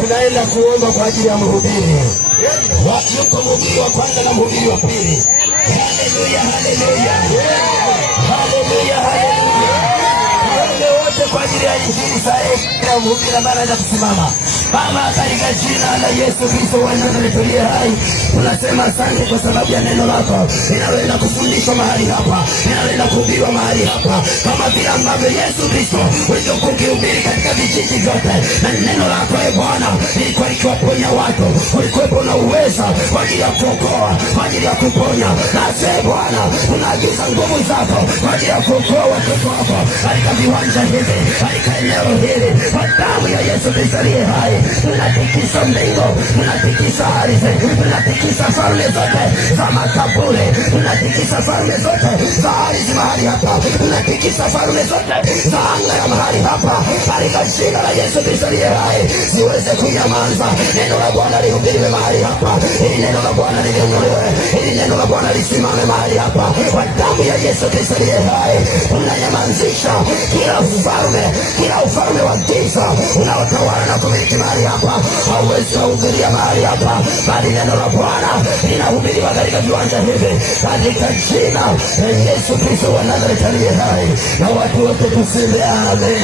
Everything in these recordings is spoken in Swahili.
Tunaenda kuomba kwa ajili ya mhubiri. Yuko mhubiri wa kwanza na mhubiri wa pili. Haleluya, haleluya. Haleluya, haleluya. Wale wote kwa ajili ya injili sahihi na mhubiri ambaye anaweza kusimama. Baba, katika jina la Yesu Kristo wa Nazareti hai, tunasema asante kwa sababu ya neno lako. Ninaenda kufundishwa mahali hapa. Ninaenda kuhubiriwa mahali hapa. Kama vile ambavyo Yesu Kristo ulivyokuwa ukihubiri katika vijiji vyote. Na neno lako Bwana lilikuwa likiwaponya watu. Ulikuwepo na uweza kwa ajili ya kuokoa, kwa ajili ya kuponya. Na sasa Bwana, tunaagiza nguvu zako kwa ajili ya kuokoa watoto wako katika viwanja hivi, katika eneo hili. Kwa damu ya Yesu Kristo aliye hai, tunatikisa mbingu, tunatikisa ardhi, tunatikisa falme zote za makaburi, tunatikisa falme zote za ardhi mahali hapa, tunatikisa falme zote za anga ya mahali hapa, katika jina la Yesu Kristo aliye hai. Siweze kunyamaza, neno la Bwana lihubiriwe mahali hapa, ili neno la Bwana liinuliwe, ili neno la Bwana lisimame mahali hapa. Kwa damu ya Yesu Kristo aliye hai, tunanyamazisha kila ufalme wa giza unaotawala na kumiliki mahali hapa. Hauwezi kuhubiri mahali hapa, bali neno la Bwana linahubiriwa katika viwanja hivi, katika jina la Yesu Kristo wa Nazareti aliye hai. Na watu wote tuseme amen.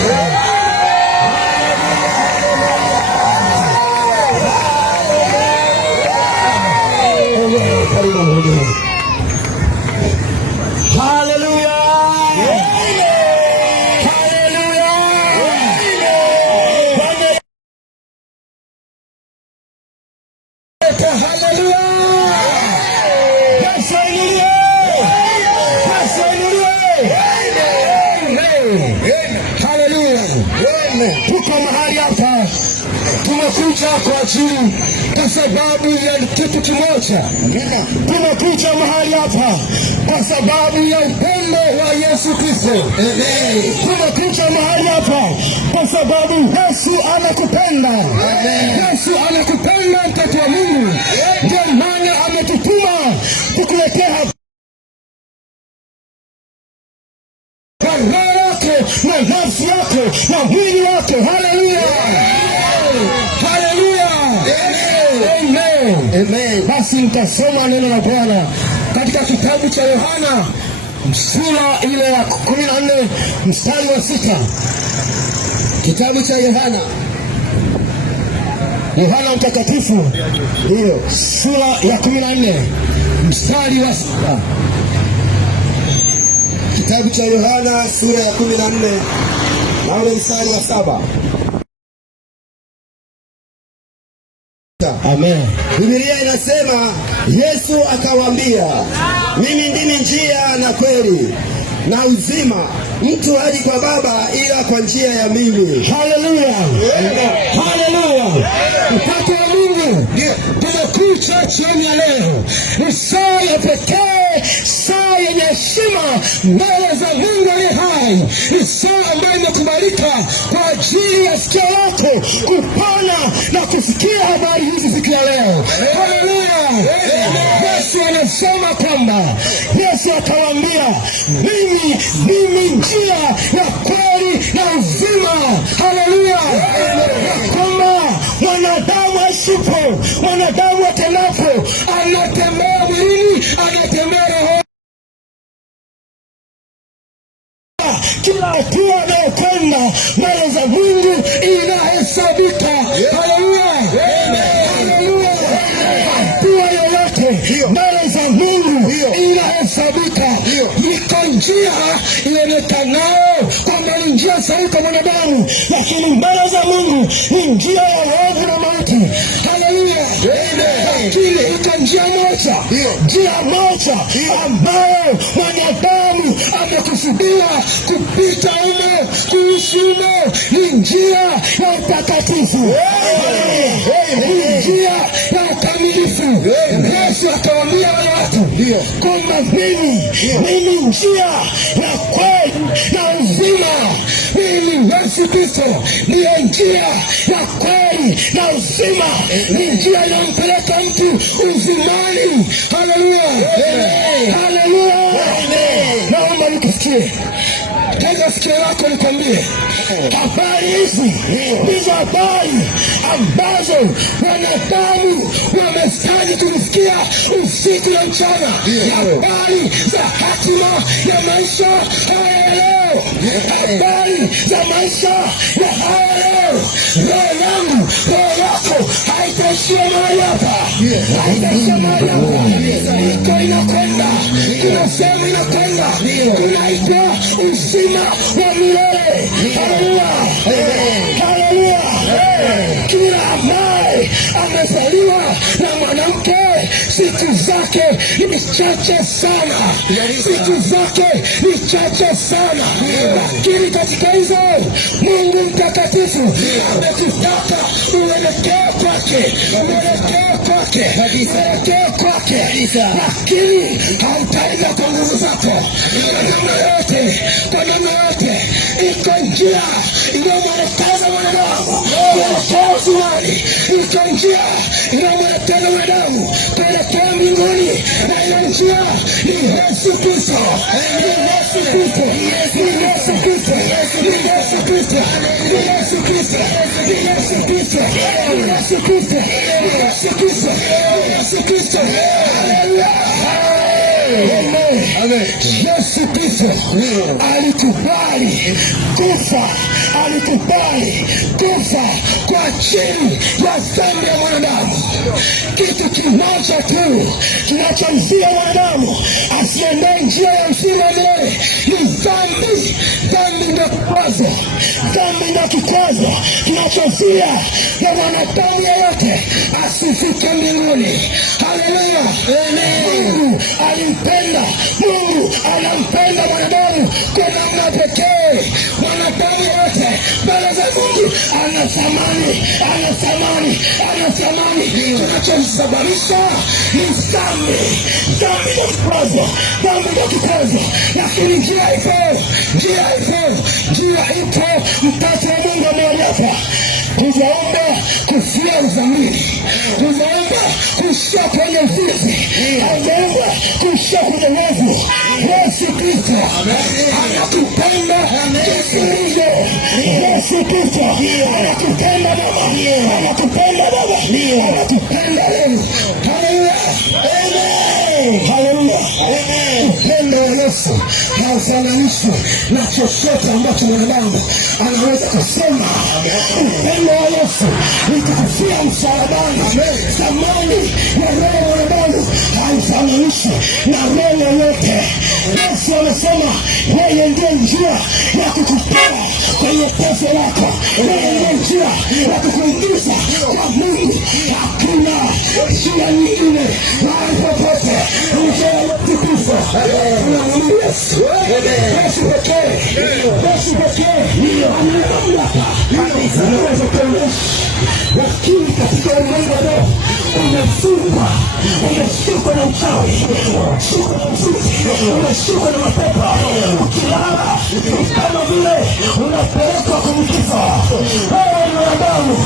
Haleluya. Tuko mahali hapa, tumekuja kwa ajili kwa sababu ya kitu kimoja. Tumekuja mahali hapa kwa sababu ya upendo wa Yesu Kristo. Tumekuja mahali hapa kwa sababu Yesu anakupenda. Yesu anakupenda, mtoto wa Mungu. Ndio maana ametutuma kukuletea roho yako na nafsi yako na mwili wako. Haleluya, haleluya, amen, amen. Basi nitasoma neno la Bwana katika kitabu cha Yohana sura ile ya 14 mstari wa 6. Kitabu cha Yohana mtakatifu, hiyo sura ya 14 mstari wa 6. Kitabu cha Yohana sura ya 14 na ule mstari wa 7. Amen. Biblia inasema, Yesu akawaambia, mimi ndimi njia na kweli na uzima, mtu haji kwa Baba ila kwa njia ya mimi. Haleluya, haleluya. Mtoto wa Mungu, tumekuja jioni ya leo. Ni saa ya pekee, saa yenye heshima mbele za Mungu aliye hai. Ni saa ambayo imekubalika kwa ajili ya sikio lako kupona na kusikia habari hizi siku ya Yesu akawaambia, mimi njia ya kweli na uzima. Haleluya! Kwamba mwanadamu asipo, mwanadamu atenapo, anatembea mwilini, anatembea roho. Kila hatua anayokwenda mbele za Mungu inahesabika. Haleluya! Haleluya! Hatua yoyote mbele za Mungu inahesabika. Iko njia ionekanayo kwamba ni njia sahihi kwa mwanadamu, lakini mbele za Mungu ni njia ya uovu na mauti. Haleluya! Lakini iko njia moja ambayo mwanadamu amekusudia kupita umo, kuishi umo, ni njia ya utakatifu, ni njia ya ukamilifu. Yesu akawaambia wale watu kwamba mimi njia ya kweli na uzima. Mimi Yesu Kristo ndiye njia ya kweli na uzima, ni njia inayompeleka mtu uzimani. Haleluya! Haleluya! Naomba nikusikie, tega sikio lako nikwambie, habari hizi ndizo habari ambazo wanadamu wamestahili kunisikia usiku na mchana. Habari za hatima ya maisha haya leo, habari za maisha ya haya leo. Roho yangu, roho yako haitaishia mahali hapa, haitaishia mahali hapa. Iko inakwenda, kuna sehemu inakwenda, kunaitwa uzima wa milele. Haleluya! Haleluya! Kila ambaye amezaliwa na mwanamke, siku zake ni chache sana, siku zake ni chache sana. Lakini katika hizo Mungu mtakatifu ametutaka uelekee kwake, uelekee kwake, uelekee kwake. Lakini hautaenda kwa nguvu zako, kwa namna yote, kwa namna yote. Iko njia inayomwelekeza mwanadamu kuelekea uzimani, iko njia inayomwelekeza mwanadamu kuelekea mbinguni, na ile njia ni Yesu Kristo, ni Yesu Kristo, ni Yesu Kristo, ni Yesu Kristo, ni Yesu Kristo, ni Yesu Kristo, ni Yesu Kristo, ni Yesu Kristo, ni Yesu Kristo. Haleluya! Amen. Yesu Kristo alikubali kufa, alikubali kufa kwa ajili ya dhambi ya mwanadamu. Kitu kimoja tu kinachomzuia mwanadamu asiende njia ya uzima milele ni dhambi. Dhambi ndio kikwazo, dhambi ndio kikwazo kinachozuia na mwanadamu yeyote asifike mbinguni. Haleluya! Mungu alimpenda, Mungu anampenda mwanadamu kwa namna pekee. Mwanadamu yote mbele za Mungu ana thamani, ana thamani, ana thamani. Kinachomsababisha ni dhambi. Dhambi ndio kikwazo, dhambi ndio kikwazo. Lakini njia ipo, njia ipo, njia ipo. Mtoto wa Mungu ameondoka. Tuzaomba kufia udhamini, tuzaomba kushia kwenye uzinzi, tuzaomba kushia kwenye uovu. Yesu Kristo anatupenda jinsi ulivyo. Yesu Kristo anatupenda Baba, anatupenda Baba, anatupenda leo. Haleluya! Haleluya! Upendo wa Yesu haufananishwi na chochote ambacho mwanadamu anaweza kusema. Upendo wa Yesu ni kutufia msalabani. Thamani ya roho wa mwanadamu haifananishwi na roho yoyote. Yesu anasema yeye ndiye njia ya kukutoa kwenye teso lako, yeye ndiye njia ya kukuingiza kwa Mungu. Hakuna njia nyingine mahali popote, njia ya utukufu. Tunamwamini Yesu, Yesu pekee, Yesu pekee ana mamlaka, anaweza kuonyesha. Lakini katika ulimwengu wa roho umefungwa, umeshikwa na uchawi, umeshikwa na uzinzi, umeshikwa na mapepo. Ukilala kama vile unapelekwa kwenye kifo. Wewe ni mwanadamu,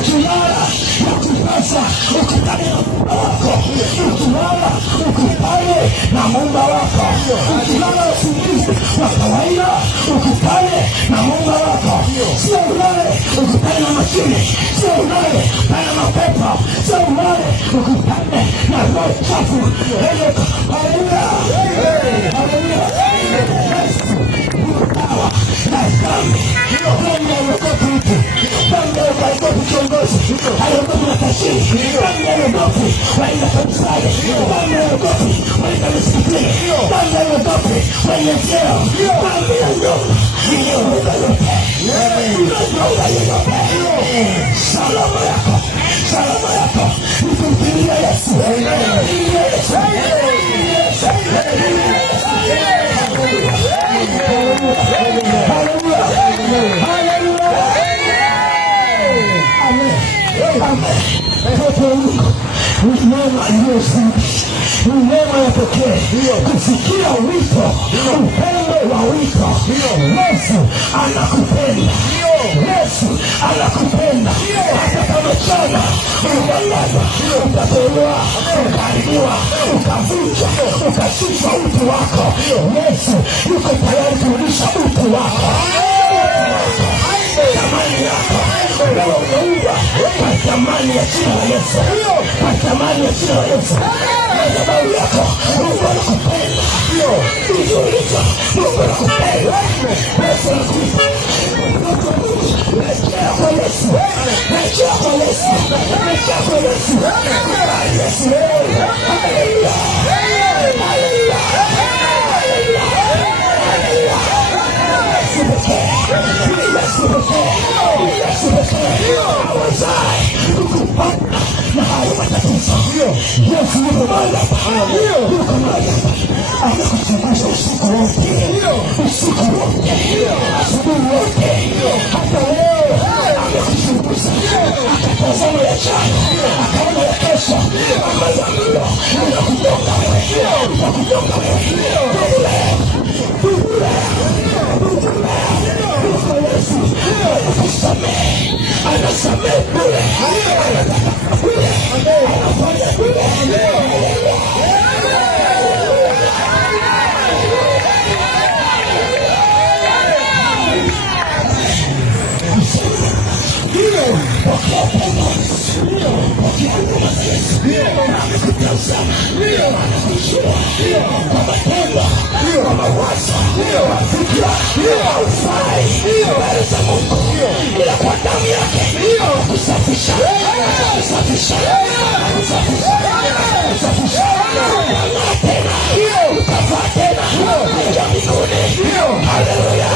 ukilala inakupasa ukutane na Muumba wako. Ukilala ukutane na Muumba wako. Ukilala usingizi wa kawaida ukutane na Muumba wako. Sio ulale ukutane na mashine, sio ulale na mapepo, sio ulale ukutane na roho chafu. Haleluya, haleluya. Yesu ni dawa na dhambi. Dhambi haiogopi mtu, dhambi haiogopi kiongozi, haiogopi na tashiri, dhambi haiogopi waenda kanisani, dhambi haiogopi waenda msikitini, dhambi haiogopi wenye cheo, dhambi haiogopi inayoruka yote, inayoruka yote. Salama yako, salama yako ni kumpilia Yesu. Neema iliyozidi, neema ya pekee kusikia wito, upendo wa wito. Yesu anakupenda, Yesu anakupenda. Hata kama jana uliangaza, ukatolewa, ukaharibiwa, ukavunja, ukashusha utu wako, Yesu yuko tayari kurudisha utu wako, thamani yako. Wewe umeumbwa kwa thamani ya jina la Yesu, kwa thamani ya jina la Yesu. Madhabahu yako Mungu anakupenda, hivyo ulivyo Mungu anakupenda. Yesu anakuita, rejea kwa Yesu, rejea kwa Yesu, rejea kwa Yesu. Yesu, haleluya, haleluya, haleluya, haleluya. Yesu pekee, Yesu pekee, Yesu pekee awezaye kukuponya na hayo matatizo. Yesu yuko mahali hapa, yuko mahali hapa, anakuchunguza usiku wote, usiku wote, asubuhi wote, hata leo anakuchunguza, akatazama ya jana, akaona ya kesho, ambayo inakutoka wewe, inakutoka wewe. Tubu leo, tubu leo, tubu leo. Yesu anakusamehe, anasamehe bure, anataka bure, anafanya bure. Kwa matendo, kwa mawazo, kwa fikra, haufai mbele za Mungu, ila kwa damu yake kusafisha, kusafisha, kusafisha, kusafisha. Tena utavaa tena kuja mbinguni. Haleluya.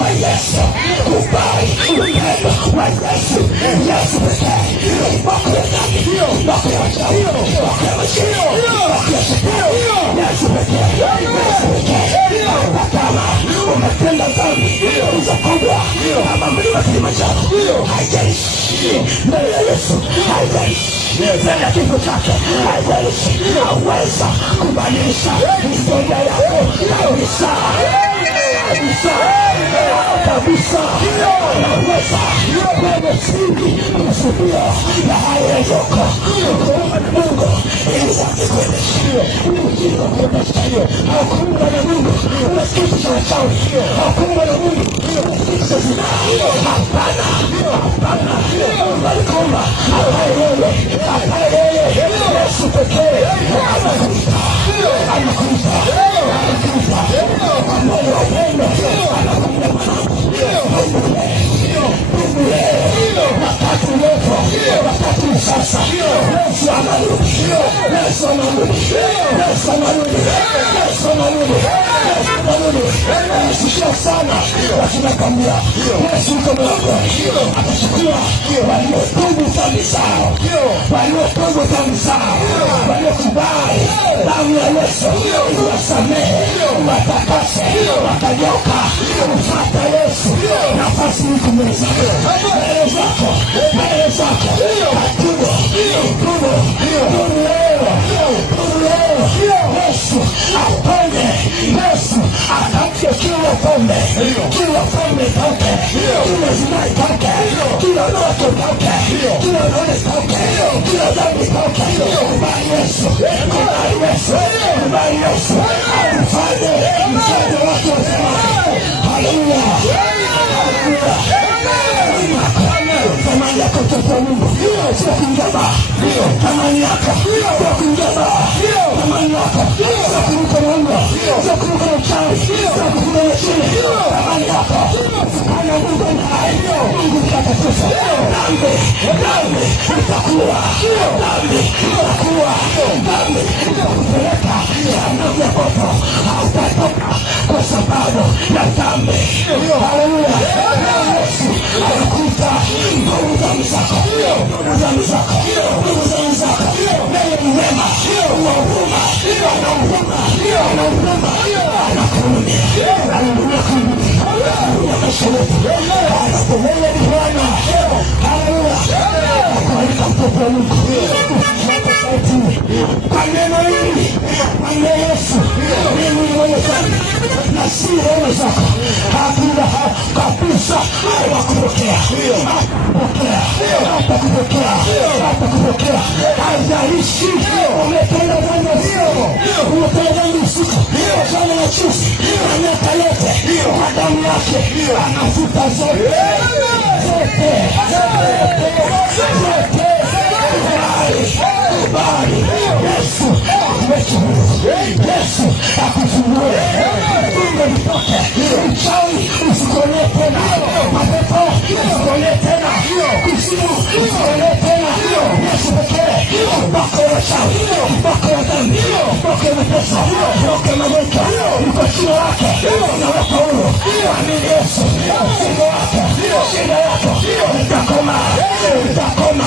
Wa Yesu, kubali upendo wa Yesu. Yesu pekee, mbako ya dhambi, mbako ya wachawi, mbako ya mashimo, mbako ya shetani. Yesu pekee, Yesu pekee. Kama umetenda dhambi hizo kubwa kama mlima Kilimanjaro, haijalishi mbele ya Yesu, haijalishi mbele ya kifo chake, haijalishi, aweza kubadilisha historia yako kabisa. Kabisa, kabisa, naweza kwenye chini kusudia na hayo yaliyoko kuomba na Mungu ili wake kuendesha ujinga kuendesha hakuunga na Mungu unasikitisha wachawi, hakuunga na Mungu unasikitisha zina. Hapana, hapana, mbalikomba ambaye wewe, ambaye wewe Yesu pekee anakuita, anakuita, anakuita kwa moyo wa upendo. Anakuita mwanangu, wakati uwepo, wakati sasa. Yesu anarudi, Yesu anarudi, Yesu anarudi, Yesu anarudi, Yesu anarudi. Anashushia sana, lakini nakwambia Yesu yuko mlangoni, atachukua waliotubu dhambi zao, waliotubu dhambi zao, waliokubali damu ya Yesu iwasamehe, watakase, wakageuka kumfuata Yesu. Nafasi iko meza, mbele zako, mbele zako. Katubu, tubu, tubu leo, tubu leo. Yesu aponye, Yesu atamke kila pombe, kila pombe itoke, kila zina itoke, kila ndoto kila dhambi toka. Kubali Yesu, kubali Yesu, kubali Yesu. Mfalme wako wasimame. Haleluya, haleluya. Tamani yako kwa Mungu sio kungeba, tamani yako sio kungeba, tamani yako sio kuruka Mungu, sio kuruka uchawi, sio kuruka chini, tamani yako ana Mungu hai, Mungu mtakatifu. Dhambi itakuwa, dhambi itakupeleka jehanamu ya moto, hautatoka kwa sababu ya dhambi. Haleluya. Yesu anakuita nguvu za mzako, nguvu za mzako, nguvu za mzako. Yeye ni wema, una huruma, ana huruma, ana huruma, anakuhurumia, anakuhurumia maisha yetu. Wewe ni Bwana. Haleluya. Akaita mtoto wa Mungu kwa neno hili, kwa neno Yesu, mimi ni mwenye dhambi na si roho zako. Hakuna kabisa wakupokea, hatakupokea. Haijalishi umetenda dhambi hiyo, umetenda dhambi usiku, jana na juzi, na miaka yote, kwa damu yake anafuta zote. Kubali Yesu akuweke huru, Yesu akufungue, funga mtoke, uchawi usikuonee tena, mapepo usikuonee tena, kuzimu usikuonee tena. Yesu pekee, mpaka wa uchawi, mpaka wa dhambi, mpaka wa mateso, mpaka wa magonjwa, uko chini yake, unaweka huru. Amini Yesu, usingo wake, shida yako itakoma, itakoma,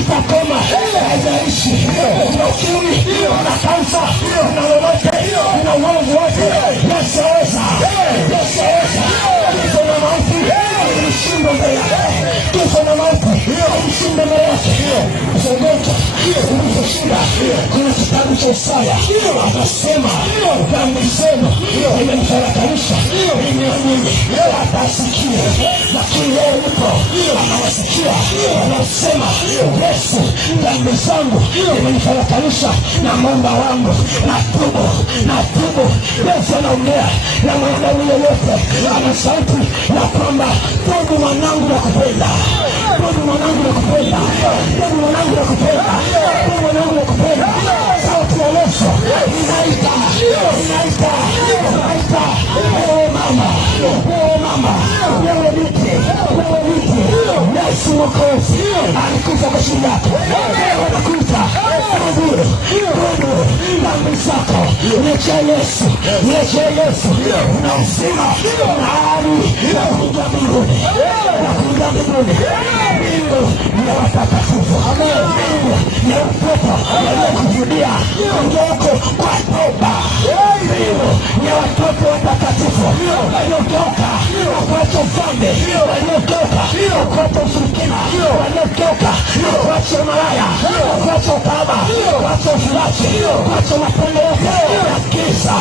itakoma. Haijalishi una ukimwi, una kansa, una lolote, una uovu wote, Yesu aweza, Yesu aweza. Kifo na mauti ulishinda mbele yake, kifo na mauti ulishinda mbele yake. Ugonjwa uliposhinda, kuna kitabu cha Isaya akasema, dhambi zenu imenifarakanisha mimi na nyinyi, hatasikia. Lakini leo yupo anawasikia, anasema Yesu, dhambi zangu imenifarakanisha na Muumba wangu, natubu. Yesu anaongea na mwanadamu yeyote, ana sauti ya kwamba tubu mwanangu nakupenda, tubu mwanangu nakupenda, tubu mwanangu nakupenda, tubu mwanangu nakupenda. Sauti ya Yesu inaita. Wewe mama, wewe binti, Yesu Mwokozi alikufa kwa ajili yako. Wewe anakuita tubu dhambi zako, rejea Yesu, una uzima na hali ya kuingia mbinguni, mbingu ya watakatifu, mbingu ya upepo waliokujudia ongeko kwa toba, mbingu ya watoto watakatifu waliotoka kuacha ufalme, waliotoka kuacha ushirikina, waliotoka kuacha umalaya, kuacha ukahaba, kuacha ufurashi, kuacha mapendo yote ya giza.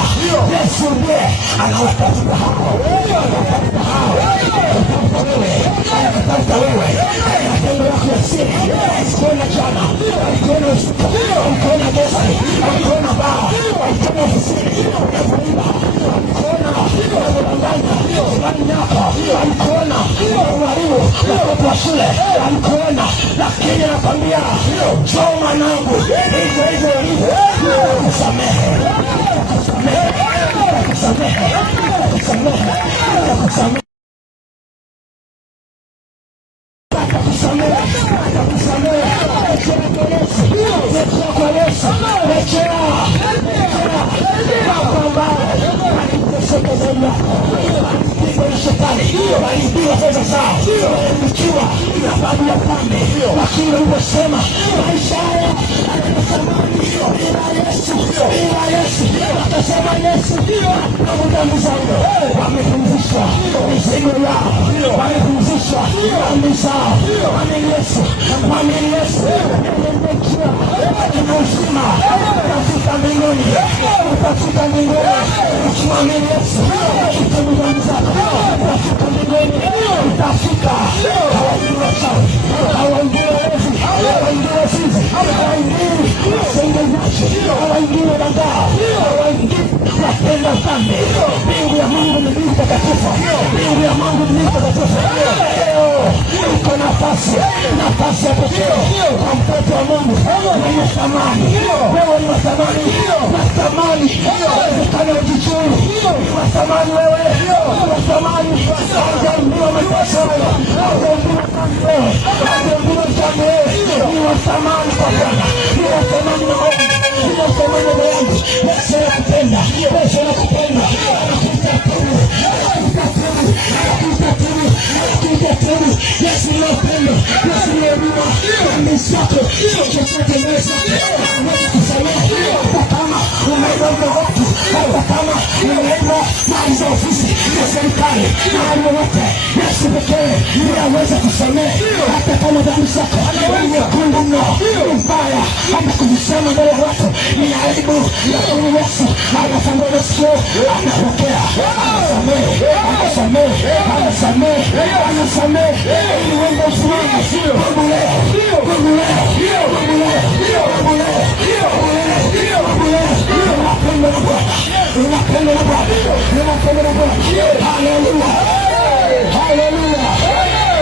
Yesu ndiye anawatafuta hao, anakutafuta wewe. Matendo yako ya siri alikuona jana, alikuona usiku, alikuona gesi, alikuona baa, alikuona ofisini, alikuona unadanganya ndani yako, alikuona unaharibu watoto wa shule, alikuona. Lakini nakwambia njoo mwanangu, hivyo kusamehe. Walibiwa fedha zao, ikiwa na baadhi ya pande, lakini waliposema maisha haya ila Yesu, watasema Yesu na dhambi zangu, wamepumzishwa mizigo yao, wamepumzishwa dhambi zao. Amini Yesu, na uzima utafika mbinguni, ukimwamini Yesu ukitubu dhambi zako utafika mbinguni, utafika. Hawaambiwa sawa, hawaambiwa wezi, dhambi. Mbingu ya Mungu ni mbingu takatifu. Mbingu ya Mungu ni mbingu takatifu. Uko nafasi ya pekee kwa mtoto wa Mungu mwenye thamani. Wewe ni wa thamani, wa thamani. Wezekana ujijui ni wa thamani. Wewe ni wa thamani. Haujaambiwa mateso hayo, haujaambiwa dhambi wewe, haujaambiwa dhambi wewe. Ni wa thamani kwa Bwana, ni wa thamani na Mungu, ni wa thamani na Mungu. Yesu anakupenda, Yesu anakupenda. Yesu ni upendo, Yesu ni huruma. Dhambi zako chochote Yesu anaweza kusamehe. Hata kama umeiba watu, hata kama umeiba mali za ofisi za serikali, mahali wowote, Yesu pekee ndiye anaweza kusamehe. Hata kama dhambi zako ni nyekundu mno, ni mbaya, hata kuzisema mbele ya watu ni aibu, lakini Yesu anafungua masikio, anapokea, anasamehe, anasamehe, anasamehe, anasamehe. Ili uende usimame. Mungu leo, Mungu leo, Mungu leo, Mungu leo, Mungu leo. Unapenda na Bwana, unapenda na Bwana, unapenda na Bwana. Haleluya, haleluya,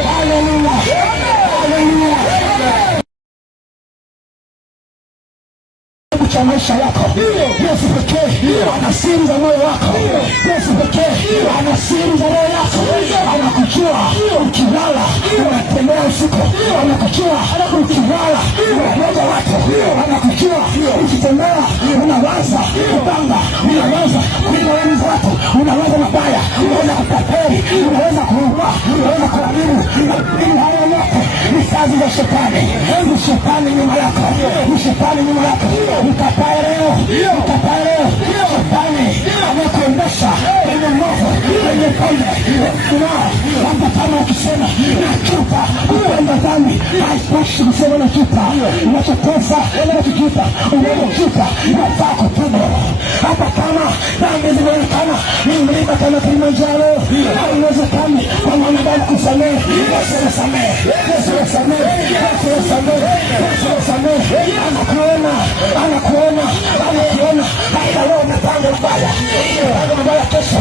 haleluya, haleluya. Cha maisha yako Yesu pekee ana siri za moyo wako. Yesu pekee ana siri za roho yako. Anakujua ukilala unatembea usiku, anakujua ukilala unaoga watu, anakujua ukitembea unawaza kupanga, unawaza kuingia watu, unawaza mabaya, unaweza kutapeli, unaweza kuua, unaweza kuharibu. Lakini hayo yote ni kazi za shetani. Ni shetani nyuma yako, ni shetani nyuma yako. Ukatae leo, ukatae leo. Shetani amekuendesha kwenye moto, kwenye pombe, kunao. Hata kama ukisema najuta kupenda dhambi, haitoshi kusema najuta. Unachokosa unachojuta, unachojuta unafaa kutubu. Hata kama dhambi zimeonekana ni mlima kama Kilimanjaro, haiwezekani kwa mwanadamu kusamehe. Yesu anasamehe, Yesu anasamehe, Yesu anasamehe, Yesu anasamehe. Anakuona, anakuona, anakuona. Hata leo unapanga mbaya, unapanga mbaya kesho,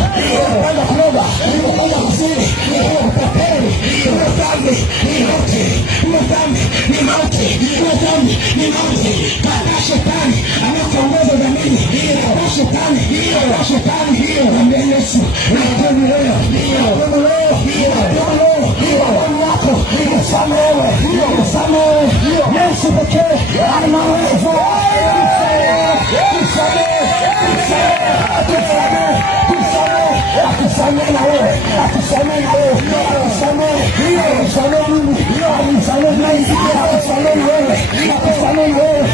unapanga kuroga, unapanga kusiri, unapanga kutapeli. Hiyo dhambi ni mauti, hiyo dhambi ni mauti, hiyo dhambi ni mauti. Kata shetani anakuongoza dhamini, kata shetani, kata shetani. Mwambie Yesu, natubu leo, natubu leo, natubu leo. Damu yako isamehewe, isamehewe. Yesu pekee ana uwezo. Akusamehe na wewe, akusamehe na wewe, akusamehe, akusamehe Mungu, akusamehe Mungu, akusamehe na wewe, akusamehe na wewe.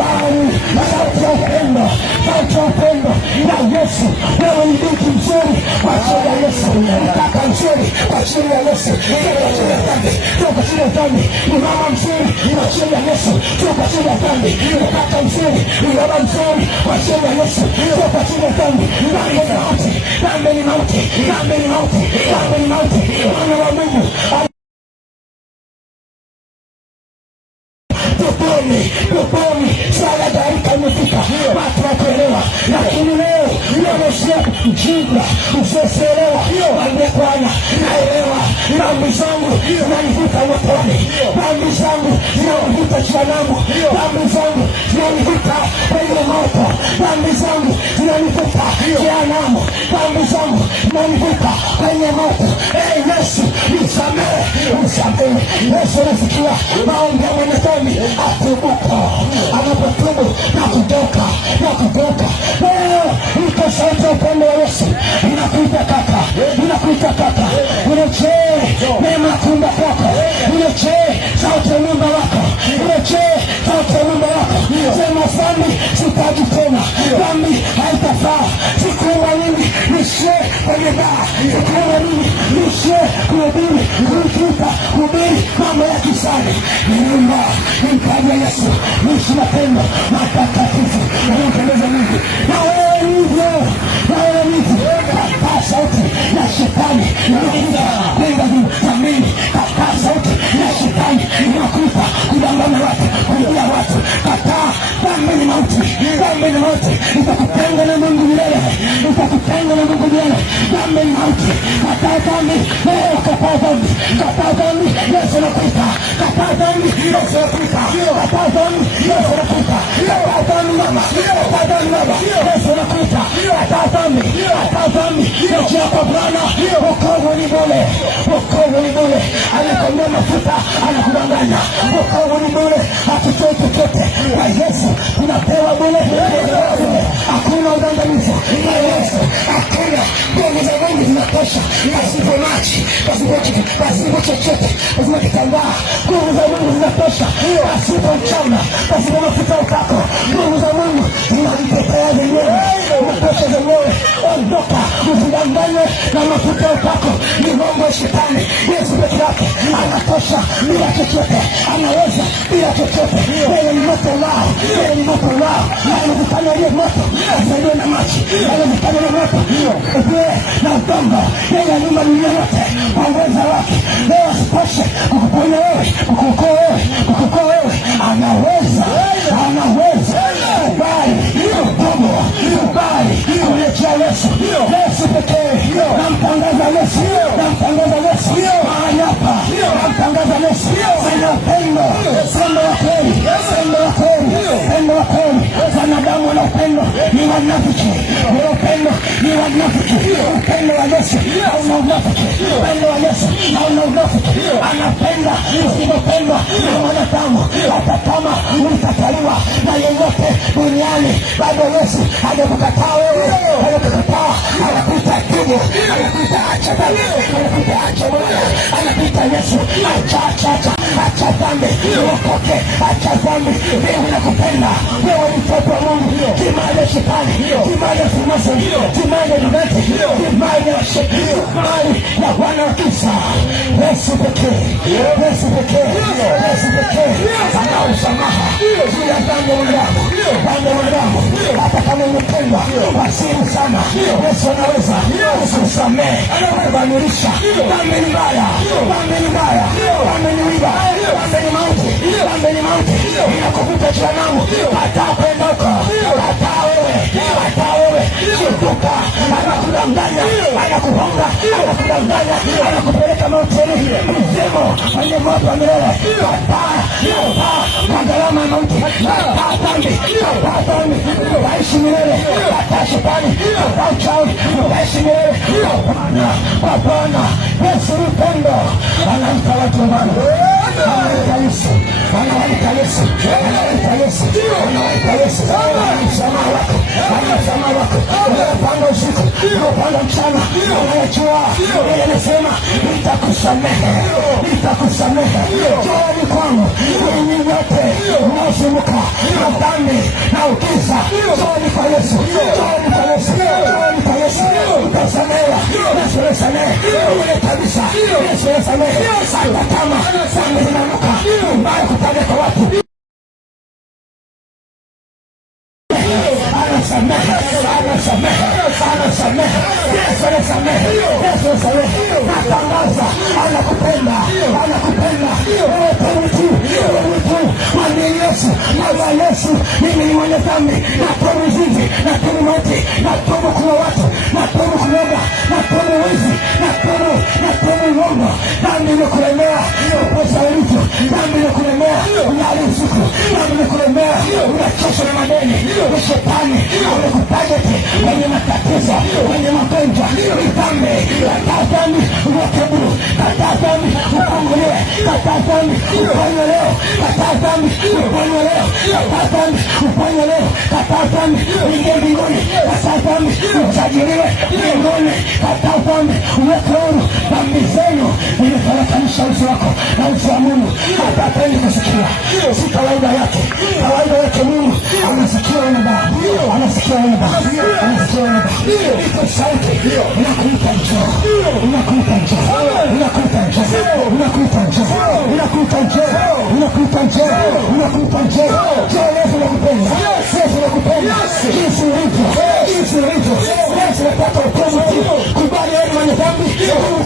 Bali sauti ya upendo, sauti ya upendo na Yesu. Wewe ni binti mzuri kwa ajili ya Yesu, kaka mzuri kwa ajili ya Yesu, kwa ajili ya dhambi, kwa ajili ya dhambi. Ni mama mzuri kwa ajili ya Yesu, kwa ajili ya dhambi. Ni kaka mzuri, ni baba mzuri kwa ajili ya Yesu, kwa ajili ya dhambi. Dhambi ni mauti, dhambi ni mauti, dhambi ni mauti, dhambi ni mauti. Mwana wa Mungu tuponi, sala dakika imefika, watu wakuelewa. Lakini leo naosia mjinga usielewa. Mwambie Bwana, naelewa dhambi zangu zinanivuta motoni, dhambi zangu zinavuta jehanamu, dhambi zangu zinanivuta kwenye moto, dhambi zangu zinanivuta jehanamu, dhambi zangu zinanivuta kwenye moto. Yesu nisamehe, nisamehe. Yesu anasikia maombi ya mwenye dhambi atubuko, anapotubu na kutoka, na kutoka. Iko sauti ya upendo wa Yesu inakuita kaka, inakuita kaka. Urejee neema kumba kwako, urejee sauti ya nyumba wako, urejee sauti ya nyumba wako. Sema dhambi sitaji tena, dhambi haitafaa. Sikuwa mimi nishe kwenye baa, sikuwa mimi nishe kuhubiri, kuhubiri mambo ya kisani. Nyumba imkaja Yesu, nishi mapendo matakatifu yanayompendeza Mungu. Na wewe hivyo, na wewe hivyo, kataa sauti ya shetani inakuita kwenda juu. Amini, kataa sauti ya shetani inakuita kudanganya watu, kuibia watu. Kataa Dhambi ni mauti, dhambi ni mauti, itakutenga na Mungu milele, itakutenga na Mungu milele. Dhambi ni mauti, kataa dhambi, kataa dhambi, kataa dhambi, Yesu anakuita, kataa dhambi, Yesu anakuita, kataa dhambi, Yesu anakuita, kataa dhambi mama, kataa dhambi baba, Yesu anakuita, kataa dhambi, kataa dhambi, rejea kwa Bwana. Wokovu ni bure, wokovu ni bure, anakwambia mafuta anakudanganya. Wokovu ni bure, hatutoi chochote kwa Yesu, tunapewa bure. Hakuna udanganyiko kwa Yesu, hakuna. Nguvu za Mungu zinatosha, pasipo maji, pasipo chochote, pasipo kitambaa. Nguvu za Mungu zinatosha, pasipo mchana, pasipo mafuta upako. Nguvu za Mungu zinajitetea zenyewe, zinatosha zenyewe. Ondoka, usidanganywe na mafuta upako. Ni mambo ya shetani. Yesu peke yake anatosha bila chochote, anaweza bila chochote. Yeye ni moto wao, yeye ni moto wao, na anazifanya ile moto asaidiwe na maji, anazifanya na moto na udongo. Yeye aliumba dunia yote kwa uweza wake. Leo asitoshe kukuponya wewe, kukuokoa wewe, kukuokoa wewe. Anaweza, anaweza. Kubali udogo, kubali kurejea Yesu. Yesu pekee, namtangaza Yesu, namtangaza Yesu mahali hapa, namtangaza Yesu. Sema upendo, sema wa kweli, sema wa kweli, sema wa kweli. Wanadamu wana upendo ni wanafiki, wana upendo ni wanafiki. Upendo wa Yesu hauna unafiki, upendo wa Yesu hauna unafiki. Anapenda usipopendwa na wanadamu, hata kama ulikataliwa na yeyote duniani, bado Yesu hajakukataa wewe, hajakukataa. Anakuita tubu, anakuita acha dhambi, anakuita acha Bwana, anakuita Yesu acha dhambi, uokoke, acha dhambi. Wewe unakupenda, wewe ni mtoto wa Mungu. Kimada shetani, kimada fumaso, kimada dibati, kimada shekio, kimada na Bwana wa kisa. Yesu pekee, Yesu pekee, Yesu pekee. Ana usamaha juu ya dhambi wanadamu, dhambi wanadamu. Hata kama umependwa wasimu sana, Yesu anaweza kusamehe, kubadilisha. Dhambi ni mbaya, dhambi ni mbaya, dhambi ni wiba, dhambi ni mauti, dhambi ni mauti. Inakuvuta jehanamu, hata kuondoka, hata wewe, hata wewe. Kutoka, anakudanganya, anakuhonga, anakudanganya, anakupeleka mautini, mzemo kwenye moto wa milele. Kwa gharama ya mauti, kataa dhambi, kataa dhambi, utaishi milele. Kataa shetani, kataa uchawi, utaishi milele. Kwa Bwana Yesu ni upendo, anaita watu wa Bwana, anaita Yesu, anaita Yesu, anaita Yesu, anaita Yesu. Msamaha wako, msamaha wako, unapanga usiku, unapanga mchana, unayajua. Yeye anasema nitakusamehe, nitakusamehe. Njooni kwangu ninyi nyote mnaosumbuka na dhambi na ukiza, njooni kwa Yesu, njooni kwa Yesu, njooni kwa Yesu. Utasamehewa, Yesu anasamehe yule kabisa, Yesu anasamehe. Hata kama dhambi zinanuka mbaya kutaja kwa watu, anasamehe, anasamehe, anasamehe. Yesu anasamehe, Yesu anasamehe. Natangaza, anakupenda, anakupenda. Wewe tu, wewe tu, mwambie Yesu, mwambie Yesu, mimi ni mwenye dhambi, natubu uzinzi, natubu mauti, natubu kuua watu, natubu kuloga, natubu wizi, natubu uongo. Dhambi imekulemea, ukosa ulivyo, dhambi imekulemea, unali usiku, dhambi imekulemea, unachoshwa na madeni, shetani amekupageti kwenye matatizo, kwenye magonjwa. Dhambi, kataa dhambi, urekebu, kataa dhambi, upunguliwe, kataa dhambi, uponywe leo, kataa dhambi, uponywe leo, kataa dhambi, uponywe leo, kataa dhambi, uingie mbinguni, kataa dhambi, usajiliwe mbinguni, kataa dhambi, uweke huru. Dhambi zenu zilifarakanisha uso wako na uso wa Mungu, hata hapendi kusikia. Si kawaida yake, kawaida yake Mungu anasikia wanadamu, anasikia wanadamu, anasikia wanadamu. Iko sauti inakuita njoo, inakuita njoo, inakuita njoo, inakuita njoo, inakuita njoo, inakuita njoo, inakuita njoo. Njoo, Yesu anakupenda, Yesu anakupenda jinsi ulivyo, jinsi ulivyo. Yesu anataka utoe tu, kubali wewe mwenye dhambi,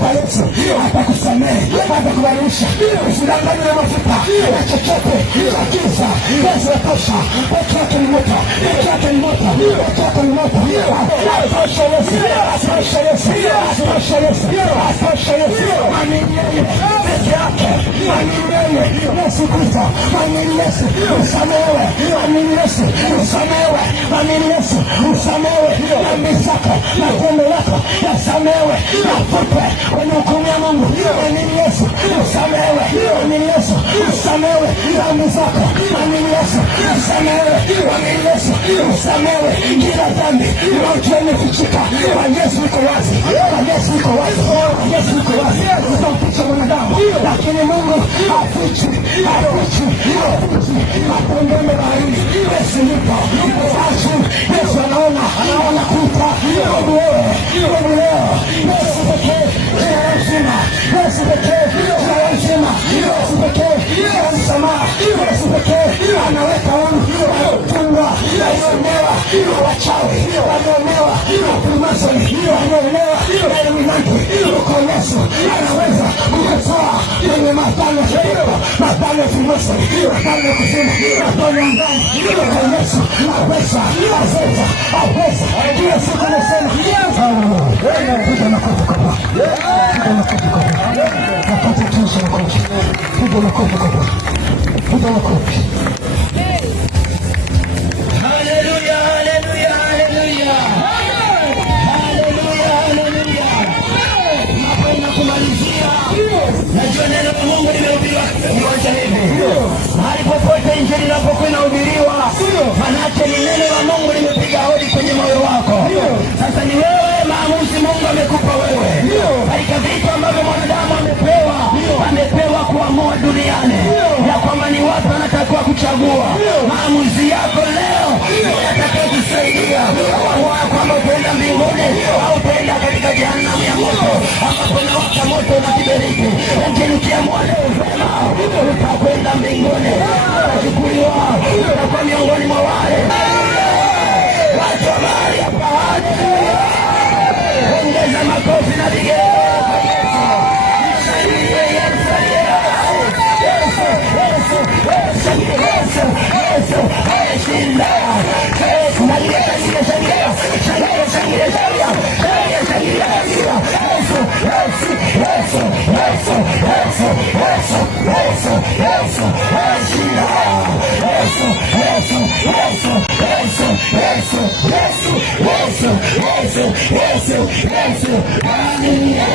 kwa Yesu atakusamehe, atakubadilisha. Usidanganywe na mafuta na chochote cha giza. Yesu anatosha pekee. moto, peke yake ni moto, peke yake ni moto. Atosha Yesu, atosha Yesu, atosha Yesu, atosha Yesu. Amini yeye peke yake, amini yeye Yesu Kristo, amini Yesu usamehewe, amini Yesu usamehewe, amini Yesu usamehewe, dhambi zako na tendo lako yasamehewe, yafutwe kwenye hukumu ya Mungu. Amini Yesu usamehewe, amini Yesu usamehewe dhambi zako, amini Yesu usamehewe, amini Yesu usamehewe kila dhambi iliyokuwa imefichika. Kwa Yesu iko wazi, kwa Yesu iko wazi, kwa Yesu iko wazi. Utamficha mwanadamu, lakini Mungu hafichi, hafichi, hafichi. Mapembeni baharini Yesu yupo, Yesu anaona, anakuita wewe, wewe leo. Yesu pekee ana uzima, Yesu pekee ana uzima, Yesu pekee ana msamaha, Yesu pekee anaweka huru waliofungwa, walionewa na wachawi, walionewa na Freemasoni, walionewa na Illuminati. Yuko Yesu anaweza kukutoa kwenye mapano ya kiroho, mapano ya Freemasoni, mapano ya kuzimu, mapano ya ndani. Yuko Yesu anaweza, aweza, aweza. Kila siku nasema piga makofi kwa Bwana, piga makofi kwa Bwana, napata tosha makofi, piga makofi kwa Bwana, piga makofi. Haleluya, haleluya, haleluya, haleluya, haleluya. Napenda kumalizia, najua neno la Mungu limehubiriwa viwanja hivi. Mahali popote injili inapokuwa inahubiriwa, manake ni neno la Mungu limepiga hodi kwenye moyo wako. Sasa ni wewe maamuzi Mungu amekupa wewe, katika vitu ambavyo mwanadamu amepewa kuamua duniani, ya kwamba ni wapi anatakiwa kuchagua. Maamuzi yako leo yanatakiwa kusaidia kuamua kwamba utaenda mbinguni au utaenda katika jehanamu ya moto, ambapo unawaka moto na kiberiti. Lakini ukiamua leo vema, utakwenda mbinguni, utachukuliwa, utakuwa miongoni mwa wale watu wa mahali hapa. Ongeza makofi na vigelegele kwa Yesu. Msaidie Yesu, Yesu, Yesu, Yesu, Yesu, Yesu, ameshinda. Shangilia, shangilia, shangilia, shangilia, shangilia, shangilia, shangilia, shangilia. Yesu, Yesu, Yesu, Yesu, Yesu, Yesu, Yesu, Yesu, ameshinda. Yesu, Yesu, Yesu, Yesu, Yesu, Yesu, Yesu, Yesu, Yesu, Yesu, haleluya.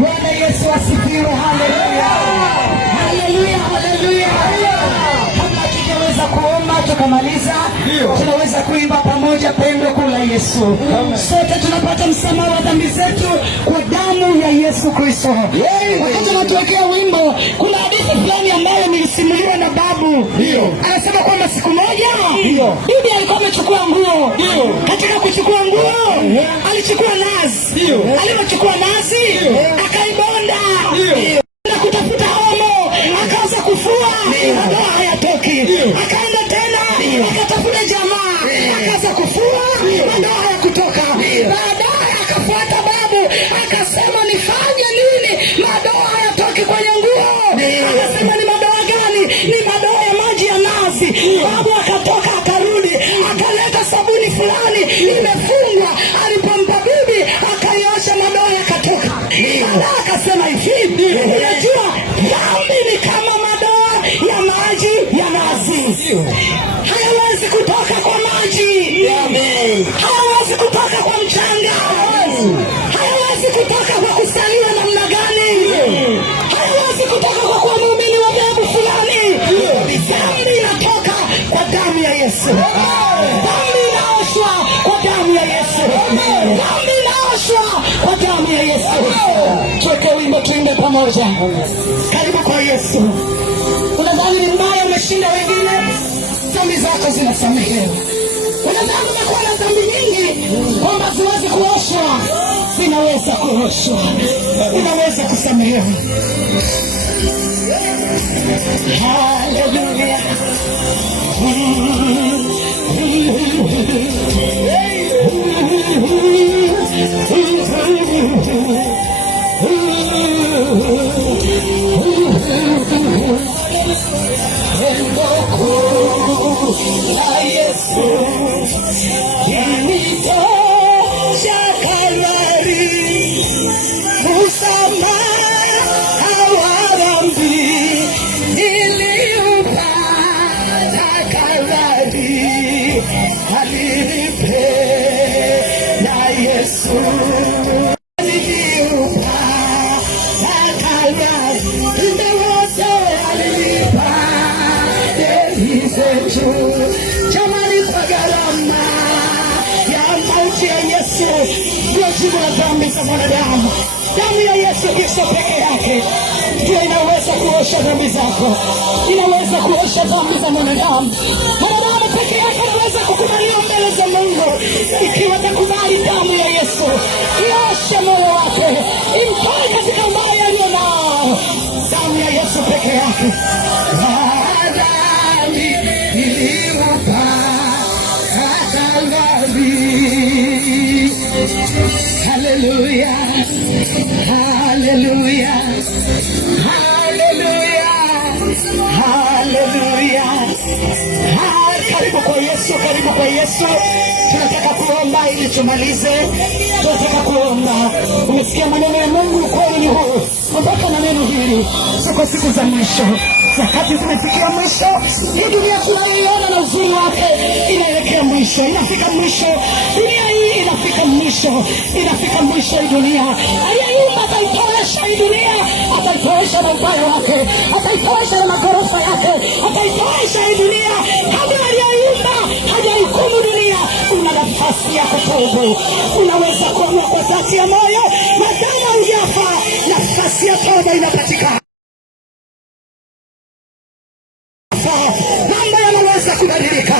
Bwana Yesu asifiwe, haleluya, haleluya, haleluya. Kama tujaweza kuomba tukamaliza, tunaweza kuimba pamoja pendo kuu la Yesu. Sote tunapata msamaha wa dhambi zetu kwa damu ya Yesu Kristo. Wakati tunatuwekea wimbo, kuna hadithi fulani ambayo nilisimuliwa na babu. Anasema kwamba siku moja bibi alikuwa amechukua nguo. Katika kuchukua nguo alichukua nazi. Alipochukua nazi akaibonda na kutafuta omo, akaanza kufua, madoa hayatoki. Akaenda tena akatafuta jamaa, akaanza kufua, madoa hayakutoka. Baadaye akafuata babu, akasema nifanye nini? Madoa hayatoki kwenye nguo. Akasema ni madoa gani? Ni madoa ya maji ya nazi. Babu akatoka akarudi, akaleta sabuni fulani imefungwa, alipompa bibi akaiosha, madoa yakatoka. Baadaye akasema hivi, unajua dhambi ni kama madoa ya maji ya nazi, hayawezi kutoka kwa maji, hayawezi kutoka kwa mchanga, hayawezi kutoka kwa kusaliwa namna gani, hayawezi kutoka kwa kuwa muumini wa dhehebu fulani. Dhambi inatoka kwa damu ya Yesu. Dhambi inaoshwa kwa damu ya Yesu. Dhambi inaoshwa kwa damu ya Yesu. Tuweke wimbo tuimbe pamoja. Karibu kwa Yesu. Unadhani ni mbaya umeshinda wengine? Dhambi zako zinasamehewa. Unadhani umekuwa na dhambi nyingi kwamba ziwezi kuoshwa? Zinaweza kuoshwa, unaweza kusamehewa. Haleluya. ilitosha Kalvari, msamaha wa dhambi niliupata Kalvari, alinipenda Yesu. Jamani, kwa gharama ya mauti ya Yesu ndio jibu la dhambi za mwanadamu. Damu ya Yesu Kristo peke yake ndio inaweza kuosha dhambi zako, inaweza kuosha dhambi za mwanadamu. Mwanadamu peke yake anaweza kukubaliwa mbele za Mungu ikiwa atakubali damu ya Yesu ioshe moyo wake, imtoe katika ubaya alio nao. Damu ya Yesu peke yake. Hallelujah, hallelujah, hallelujah, hallelujah. Karibu kwa Yesu, karibu kwa Yesu. Tunataka kuomba ili tumalize. Tunataka kuomba. Umesikia maneno ya Mungu, kweli ni huu. Mpaka na neno hili, siko siku za mwisho. Wakati tumefikia mwisho, hii dunia tunaiona na uzuri wake inaelekea mwisho, inafika mwisho. Dunia hii inafika mwisho, inafika mwisho hii dunia. Aliyeumba ataitoesha hii dunia, ataitoesha na ubaya wake, ataitoesha na magorofa yake, ataitoesha hii dunia. Kabla aliyeumba hajahukumu dunia, una nafasi ya kutubu. Unaweza kuamua kwa dhati ya moyo, madama hujafa, nafasi ya toba inapatikana. Mambo yanaweza kubadilika.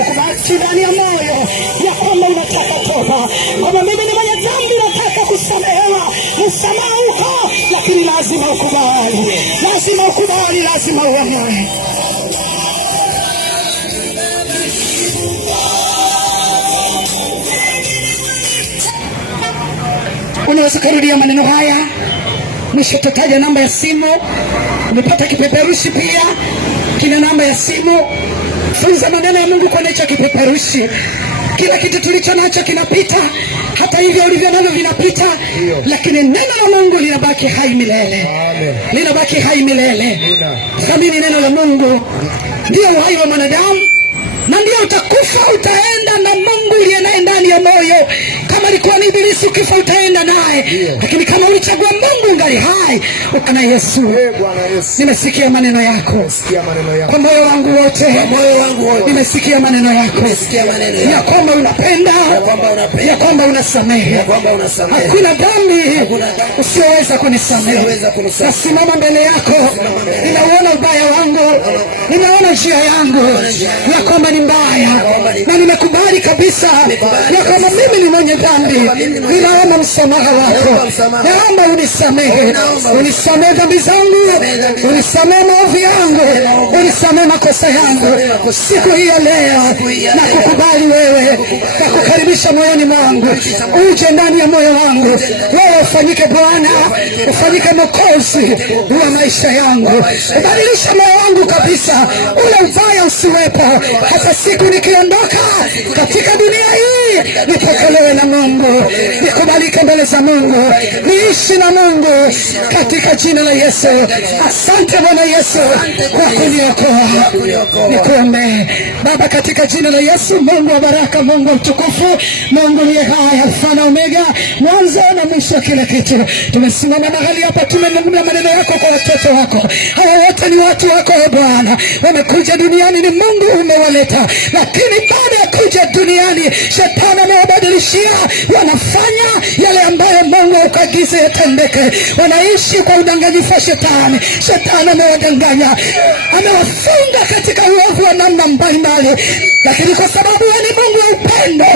Ukubaki ndani ya moyo ya kwamba unataka toba, kwamba mimi ni mwenye dhambi, nataka kusamehewa. Msamaha uko, lakini lazima ukubali, lazima ukubali, lazima uamue. Unaweza kurudia maneno haya. Mwisho tutaja namba ya simu. Umepata kipeperushi pia, kina namba ya simu. Funza maneno ya Mungu kwa hicho kipeperushi. Kila kitu tulicho nacho kinapita, hata hivyo ulivyo navyo vinapita, lakini neno la Mungu linabaki hai milele. Amen. Linabaki hai milele. Thamini neno la Mungu, ndio uhai wa mwanadamu, na ndio utakufa, utaenda na Mungu aliye naye ndani ya moyo. Kama alikuwa ni ibilisi, ukifa utaenda naye, lakini kama ulichagua Mungu ngali hai, ukana Yesu. Nimesikia maneno yako kwa moyo wangu wote, nimesikia maneno yako ya kwamba unapenda, ya kwamba unasamehe. Hakuna dhambi usioweza kunisamehe. Nasimama mbele yako, ninaona ubaya wangu, ninaona njia yangu ya kwamba ni mbaya, na nimekubali kabisa ya kwamba mimi ni mwenye dhambi. Ninaomba msamaha wako, naomba unisamehe, unisamehe dhambi zangu, unisamehe maovu yangu, unisamehe makosa yangu. Siku hii ya leo na kukubali wewe, na kukaribisha moyoni mwangu, uje ndani ya moyo wangu. Wewe ufanyike Bwana, ufanyike Mwokozi wa maisha yangu. Ubadilishe moyo wangu kabisa, ule ubaya usiwepo. Hata siku nikiondoka katika dunia hii, nipokelewe na Mungu, nikubalike mbele za Mungu, niishi na Mungu katika jina la Yesu. Asante Bwana Yesu kwa kuniokoa. Nikuombe Baba katika jina la Yesu. Mungu wa baraka, Mungu wa utukufu, Mungu aliye hai, Alfa na Omega, mwanzo na mwisho kila kitu. Tumesimama mahali hapa, tumenung'una maneno yako kwa watoto wako. Hawa wote ni watu wako Bwana, wamekuja duniani, ni Mungu umewaleta, lakini baada ya kuja duniani shetani amewabadilishia, wanafanya yale ambayo Mungu ukaagiza yatendeke. Wanaishi kwa udanganyifu wa shetani. Shetani amewadanganya, amewafunga katika uovu wa namna mbalimbali, lakini kwa sababu wewe ni Mungu wa upendo,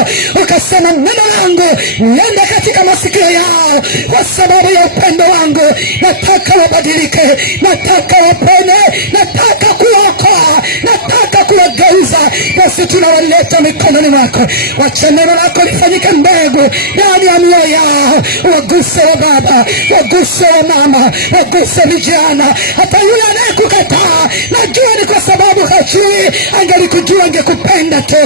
ukasema neno langu liende katika masikio yao. Kwa sababu ya upendo wangu, nataka wabadilike, nataka wapone, nataka kuwaokoa, nataka kuwageuza. Yesu tunawaleta mikononi mwako. Wacha neno lako lifanyike mbegu ndani ya mioyo yao. Waguse wa baba, waguse wa mama, waguse vijana. Hata yule anayekukataa, najua ni kwa sababu hajui. Angelikujua angekupenda tu,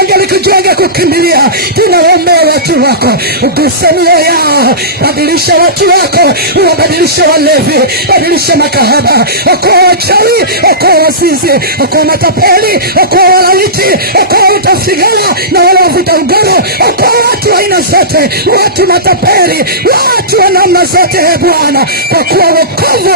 angelikujua angekukimbilia. Tunaombea watu wako, uguse mioyo yao. Badilisha watu wako, uwabadilishe walevi, badilisha makahaba, okoa wachawi, okoa wazinzi, okoa matapeli, okoa walawiti, okoa utasigala na wale wavuta ugoro, okoa watu wa aina zote, watu matapeli, watu wa namna zote. Bwana, kwa kuwa wokovu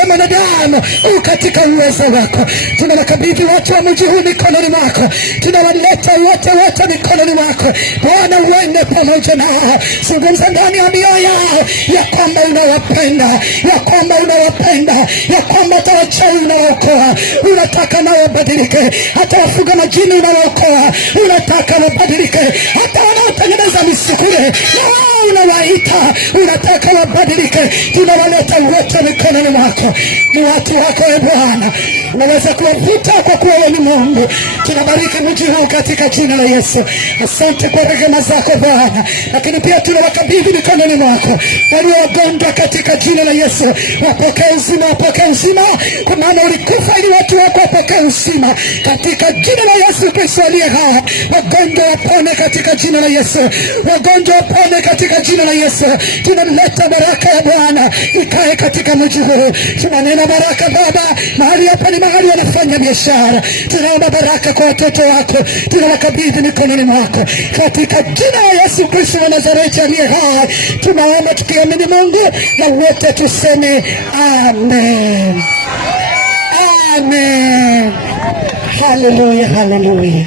wa mwanadamu katika uwezo wako, tunawakabidhi watu wa mji huu mikononi mwako. Tunawaleta wote mikononi mwako. Bwana, uende pamoja nao. Zungumza ndani ya mioyo yao ya kwamba unawapenda, ya kwamba unawapenda, ya kwamba hata wachawi unawaokoa. Unataka nao wabadilike. Hata wafuga majini unawaokoa. Unataka wabadilike. Hata wanaotengeneza misukule na wao unawaita. Unataka wabadilike. Tunawaleta wote mikononi mwako. Ni watu wako Bwana. Unaweza kuwavuta kwa kuwa wewe ni Mungu. Tunabariki mji huu katika jina la Yesu. Asante kwa rehema zako Bwana. Lakini pia tunawakabidhi mikononi mwako walio wagonjwa katika jina la Yesu. Wapokee uzima, wapokee uzima, kwa maana ulikufa ili watu wako wapokee uzima katika jina la Yesu Kristo aliye hai. Wagonjwa wapone katika jina la Yesu. Wagonjwa wapone katika jina la Yesu. Tunaleta baraka ya Bwana ikae katika mji huu. Tunanena baraka Baba, mahali hapa ni mahali wanafanya biashara. Tunaomba baraka kwa watoto wako. Tunawakabidhi mikononi mwako katika jina la Yesu Kristo wa Nazareti aliye hai. Tunaomba tukiamini Mungu, na wote tuseme amen. Amen. Hallelujah, hallelujah.